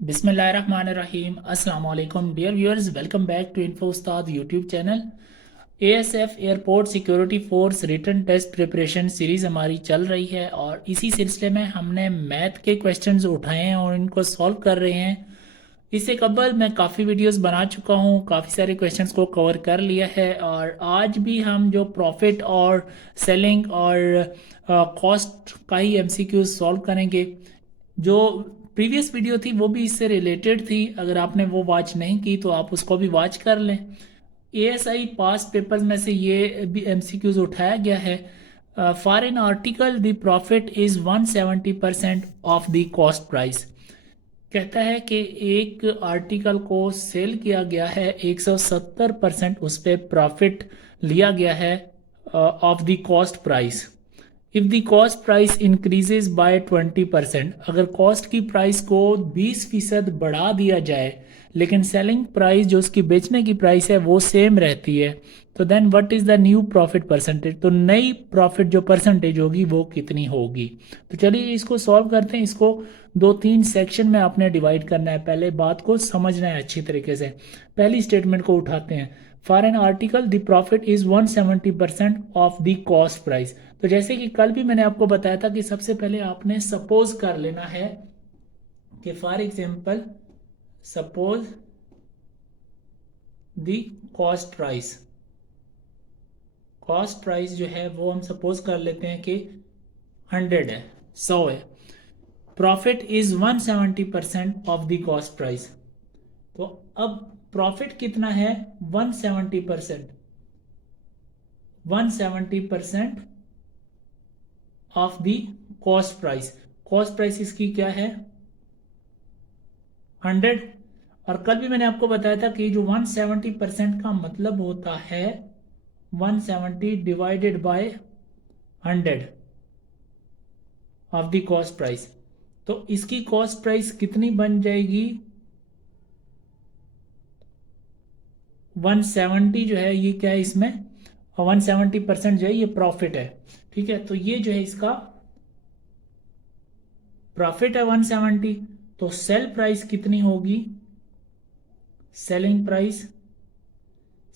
बिस्मिल्लाहिर्रहमानिर्रहीम अस्सलाम वालेकुम dear viewers, welcome back to Info Ustad YouTube channel. ASF airport security force written test preparation series हमारी चल रही है और इसी सिलसिले में हमने मैथ के क्वेश्चंस उठाए हैं और इनको सॉल्व कर रहे हैं। इससे कबल मैं काफ़ी वीडियोस बना चुका हूँ, काफ़ी सारे क्वेश्चंस को कवर कर लिया है और आज भी हम जो प्रॉफिट और सेलिंग और कॉस्ट का ही एमसीक्यूज सॉल्व करेंगे। जो प्रीवियस वीडियो थी वो भी इससे रिलेटेड थी, अगर आपने वो वॉच नहीं की तो आप उसको भी वॉच कर लें। एएसआई पास पेपर्स में से ये भी एमसीक्यूज उठाया गया है। For an article the profit is 170% of the cost price. कहता है कि एक आर्टिकल को सेल किया गया है, 170% उस पर प्रॉफिट लिया गया है of the cost price. If the cost price increases by 20%, अगर कॉस्ट की प्राइस को 20% बढ़ा दिया जाए लेकिन सेलिंग प्राइस जो उसकी बेचने की प्राइस है वो सेम रहती है, तो then what is the new profit percentage, तो नई प्रॉफिट जो परसेंटेज होगी वो कितनी होगी। तो चलिए इसको सॉल्व करते हैं। इसको दो तीन सेक्शन में आपने डिवाइड करना है, पहले बात को समझना है अच्छी तरीके से। पहली स्टेटमेंट को उठाते हैं। For an article the profit is 170% of the cost price. तो जैसे कि कल भी मैंने आपको बताया था कि सबसे पहले आपने सपोज कर लेना है कि for example suppose the cost price, cost price जो है वो हम सपोज कर लेते हैं कि 100 है, 100 है। Profit is 170% of the cost price. तो अब प्रॉफिट कितना है, 170%, 170% of the cost price. Cost price इसकी क्या है, 100। और कल भी मैंने आपको बताया था कि जो 170% का मतलब होता है 170 divided by 100 of the cost price. तो इसकी कॉस्ट प्राइस कितनी बन जाएगी, 170 जो है ये क्या है इसमें, 170% जो है ये प्रॉफिट है। ठीक है, तो ये जो है इसका प्रॉफिट है 170। तो सेल प्राइस कितनी होगी, सेलिंग प्राइस,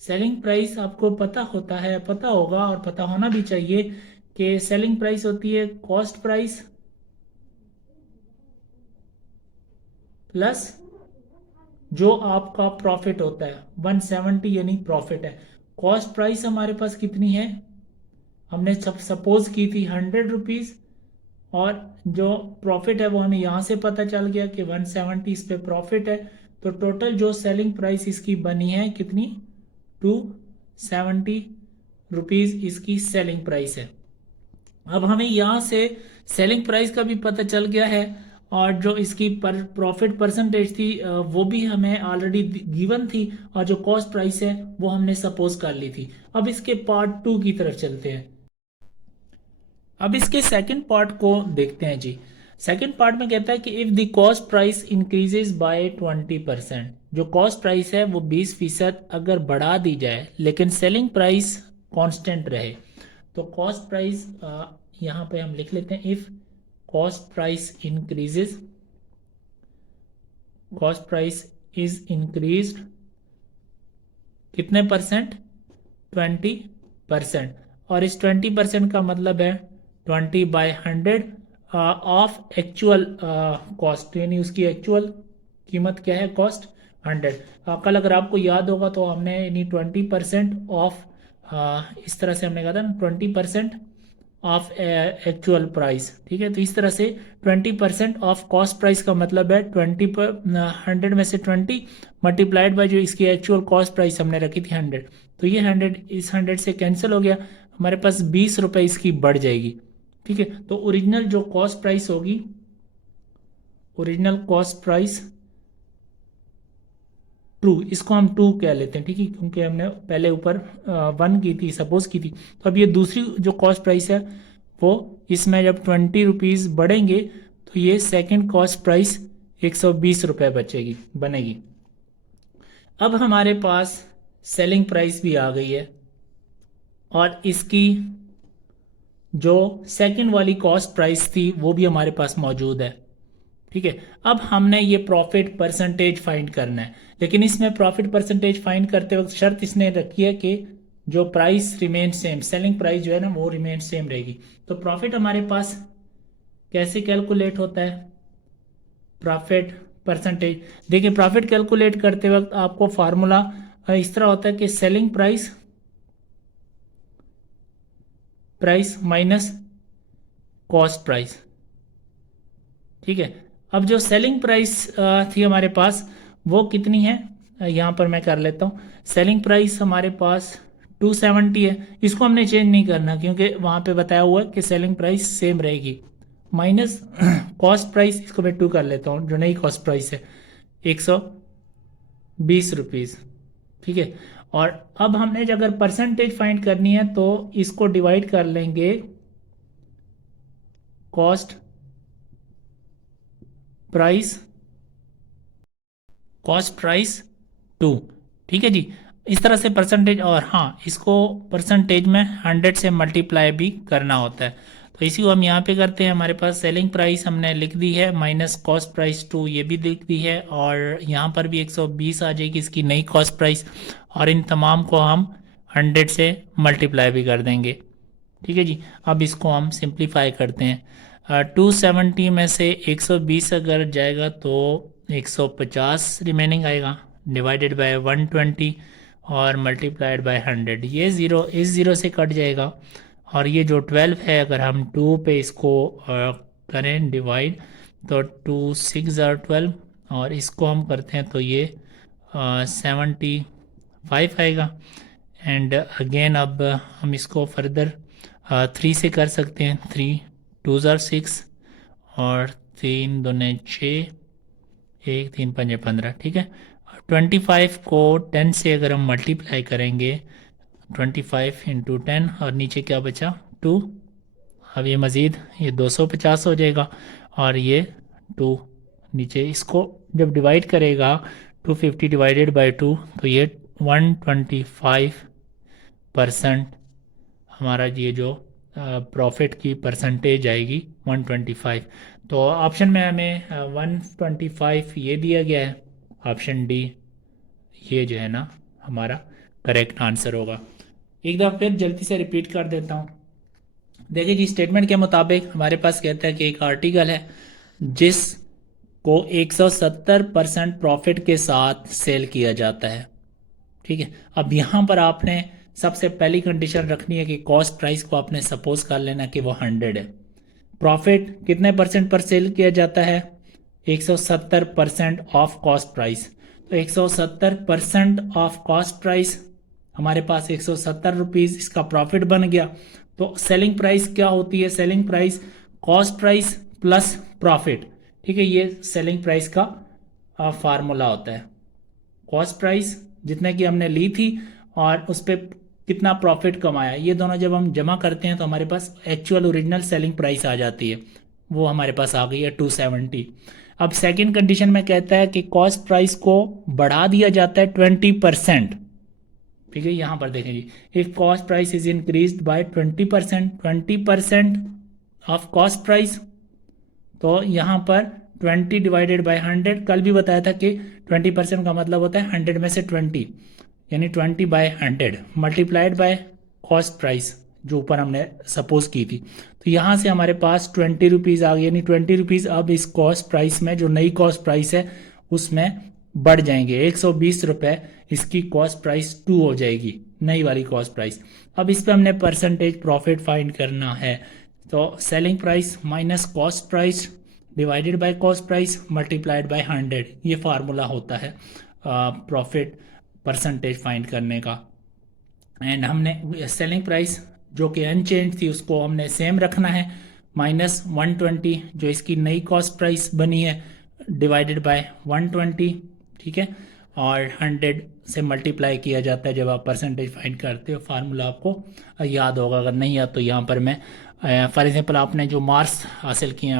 सेलिंग प्राइस आपको पता होता है, पता होगा और पता होना भी चाहिए कि सेलिंग प्राइस होती है कॉस्ट प्राइस प्लस जो आपका प्रॉफिट होता है 170 यानी प्रॉफिट है। कॉस्ट प्राइस हमारे पास कितनी है, हमने सपोज की थी 100 रुपीज, और जो प्रॉफिट है वो हमें यहाँ से पता चल गया कि 170 इस पे प्रॉफिट है। तो टोटल जो सेलिंग प्राइस इसकी बनी है कितनी, 270 रुपीज इसकी सेलिंग प्राइस है। अब हमें यहाँ से सेलिंग प्राइस का भी पता चल गया है और जो इसकी प्रॉफिट परसेंटेज थी वो भी हमें ऑलरेडी गिवन थी, और जो कॉस्ट प्राइस है वो हमने सपोज कर ली थी। अब इसके पार्ट 2 की तरफ चलते हैं। अब इसके सेकंड पार्ट को देखते हैं जी। सेकंड पार्ट में कहता है कि if the cost price increases by 20%, जो कॉस्ट प्राइस है वो 20% अगर बढ़ा दी जाए लेकिन सेलिंग प्राइस कांस्टेंट रहे। तो कॉस्ट प्राइस यहाँ पे हम लिख लेते हैं, if cost price increases, cost price is increased कितने परसेंट, 20%। और इस 20% का मतलब है 20/100 ऑफ एक्चुअल कॉस्ट, यानी उसकी एक्चुअल कीमत क्या है, कॉस्ट 100। कल अगर आपको याद होगा तो हमने यानी 20% ऑफ, इस तरह से हमने कहा था ना, 20% ऑफ एक्चुअल प्राइस। ठीक है, तो इस तरह से 20% ऑफ कॉस्ट प्राइस का मतलब है 100 में से 20 मल्टीप्लाइड बाय जो इसकी एक्चुअल कॉस्ट प्राइस हमने रखी थी 100। तो ये 100 इस 100 से कैंसिल हो गया, हमारे पास 20 रुपए इसकी बढ़ जाएगी। ठीक है, तो ओरिजिनल जो कॉस्ट प्राइस होगी, ओरिजिनल कॉस्ट प्राइस ट्रू, इसको हम 2 कह लेते हैं। ठीक है, क्योंकि हमने पहले ऊपर 1 की थी, सपोज की थी। तो अब ये दूसरी जो कॉस्ट प्राइस है वो, इसमें जब 20 रुपीज़ बढ़ेंगे तो ये सेकंड कॉस्ट प्राइस 120 रुपये बचेगी, बनेगी। अब हमारे पास सेलिंग प्राइस भी आ गई है और इसकी जो सेकंड वाली कॉस्ट प्राइस थी वो भी हमारे पास मौजूद है। ठीक है। अब हमने ये प्रॉफिट परसेंटेज फाइंड करना है, लेकिन इसमें प्रॉफिट परसेंटेज फाइंड करते वक्त शर्त इसने रखी है कि जो price remain same, selling price जो है ना वो रिमेन सेम रहेगी। तो प्रॉफिट हमारे पास कैसे कैलकुलेट होता है, प्रॉफिट परसेंटेज। देखिए प्रॉफिट कैलकुलेट करते वक्त आपको फार्मूला इस तरह होता है कि selling price minus cost price. ठीक है। अब जो सेलिंग प्राइस थी हमारे पास वो कितनी है, यहाँ पर मैं कर लेता हूँ। सेलिंग प्राइस हमारे पास 270 है, इसको हमने चेंज नहीं करना क्योंकि वहाँ पे बताया हुआ है कि सेलिंग प्राइस सेम रहेगी, माइनस कॉस्ट प्राइस, इसको मैं 2 कर लेता हूँ, जो नई कॉस्ट प्राइस है 120 रुपीज़। ठीक है। और अब हमने अगर परसेंटेज फाइंड करनी है तो इसको डिवाइड कर लेंगे कॉस्ट प्राइस, कॉस्ट प्राइस 2। ठीक है जी। इस तरह से परसेंटेज, और हाँ इसको परसेंटेज में 100 से मल्टीप्लाई भी करना होता है। तो इसी को हम यहाँ पे करते हैं। हमारे पास सेलिंग प्राइस हमने लिख दी है माइनस कॉस्ट प्राइस 2, ये भी लिख दी है, और यहाँ पर भी 120 आ जाएगी इसकी नई कॉस्ट प्राइस, और इन तमाम को हम 100 से मल्टीप्लाई भी कर देंगे। ठीक है जी। अब इसको हम सिंप्लीफाई करते हैं। 270 में से 120 अगर जाएगा तो 150 रिमेनिंग आएगा, डिवाइडेड बाय 120 और मल्टीप्लाइड बाय 100। ये ज़ीरो इस ज़ीरो से कट जाएगा, और ये जो 12 है अगर हम 2 पे इसको करें डिवाइड तो 2 6 12, और इसको हम करते हैं तो ये 75 आएगा। एंड अगेन अब हम इसको फर्दर 3 से कर सकते हैं। 3 2 6 और 3 दूने 6, 1 3 5 15। ठीक है। 25 को 10 से अगर हम मल्टीप्लाई करेंगे, 25 इंटू 10, और नीचे क्या बचा 2। अब ये मज़ीद ये 250 हो जाएगा, और ये 2 नीचे, इसको जब डिवाइड करेगा 250 डिवाइडेड बाई 2 तो ये 125% हमारा ये जो प्रॉफिट की परसेंटेज आएगी 125। तो ऑप्शन में हमें 125 ये दिया गया है, ऑप्शन डी ये जो है ना हमारा करेक्ट आंसर होगा। एक दफ़ा फिर जल्दी से रिपीट कर देता हूँ। देखिए जी, स्टेटमेंट के मुताबिक हमारे पास कहता है कि एक आर्टिकल है जिस को 170% प्रॉफिट के साथ सेल किया जाता है। ठीक है। अब यहाँ पर आपने सबसे पहली कंडीशन रखनी है कि कॉस्ट प्राइस को आपने सपोज कर लेना कि वो 100 है। प्रॉफिट कितने परसेंट पर सेल किया जाता है, 170% ऑफ कॉस्ट प्राइस। तो 170% ऑफ कॉस्ट प्राइस हमारे पास 170 रुपीज़ इसका प्रॉफिट बन गया। तो सेलिंग प्राइस क्या होती है, selling price cost price plus profit. ठीक है। ये सेलिंग प्राइस का फार्मूला होता है। कॉस्ट प्राइस जितने की हमने ली थी और उस पर कितना प्रॉफिट कमाया, ये दोनों जब हम जमा करते हैं तो हमारे पास एक्चुअल ओरिजिनल सेलिंग प्राइस आ जाती है, वो हमारे पास आ गई है 270। अब सेकेंड कंडीशन में कहता है कि कॉस्ट प्राइस को बढ़ा दिया जाता है 20%। ठीक है। यहाँ पर देखें जी, if cost price is increase by 20%, 20% of cost price, तो यहाँ पर 20 डिवाइडेड बाय 100, कल भी बताया था कि 20% का मतलब होता है 100 में से 20, यानी 20 by 100 multiplied by cost price जो ऊपर हमने सपोज की थी। तो यहाँ से हमारे पास 20 रुपीज़ आ गई, यानी 20 रुपीज़ अब इस कॉस्ट प्राइस में, जो नई कॉस्ट प्राइस है उसमें बढ़ जाएंगे। 120 रुपये इसकी कॉस्ट प्राइस 2 हो जाएगी, नई वाली कॉस्ट प्राइस। अब इस पर हमने परसेंटेज प्रॉफिट फाइंड करना है, तो selling price minus cost price divided by cost price multiplied by 100, ये फार्मूला होता है प्रॉफिट परसेंटेज फाइंड करने का। एंड हमने सेलिंग प्राइस जो कि अनचेंज थी उसको हमने सेम रखना है, माइनस 120 जो इसकी नई कॉस्ट प्राइस बनी है डिवाइडेड बाय 120। ठीक है। और 100 से मल्टीप्लाई किया जाता है जब आप परसेंटेज फाइंड करते हो। फार्मूला आपको याद होगा, अगर नहीं याद तो यहाँ पर मैं फॉर एग्जांपल आपने जो मार्क्स हासिल किए हैं,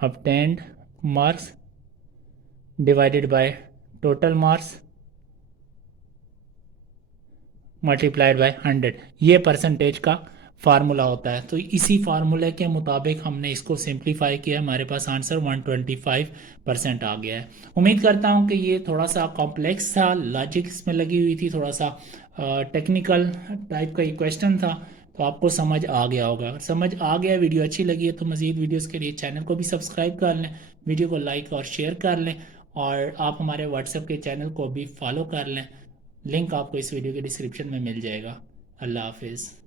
obtained marks divided by total marks multiplied by 100, ये परसेंटेज का फार्मूला होता है। तो इसी फार्मूले के मुताबिक हमने इसको सिंप्लीफाई किया, हमारे पास आंसर 125% आ गया है। उम्मीद करता हूँ कि ये थोड़ा सा कॉम्प्लेक्स था, लॉजिक इसमें लगी हुई थी, थोड़ा सा टेक्निकल टाइप का ये क्वेश्चन था, तो आपको समझ आ गया होगा। अगर समझ आ गया, वीडियो अच्छी लगी है तो मज़ीद वीडियोस के लिए चैनल को भी सब्सक्राइब कर लें, वीडियो को लाइक और शेयर कर लें, और आप हमारे व्हाट्सएप के चैनल को भी फॉलो कर लें। लिंक आपको इस वीडियो के डिस्क्रिप्शन में मिल जाएगा। अल्लाह हाफिज़।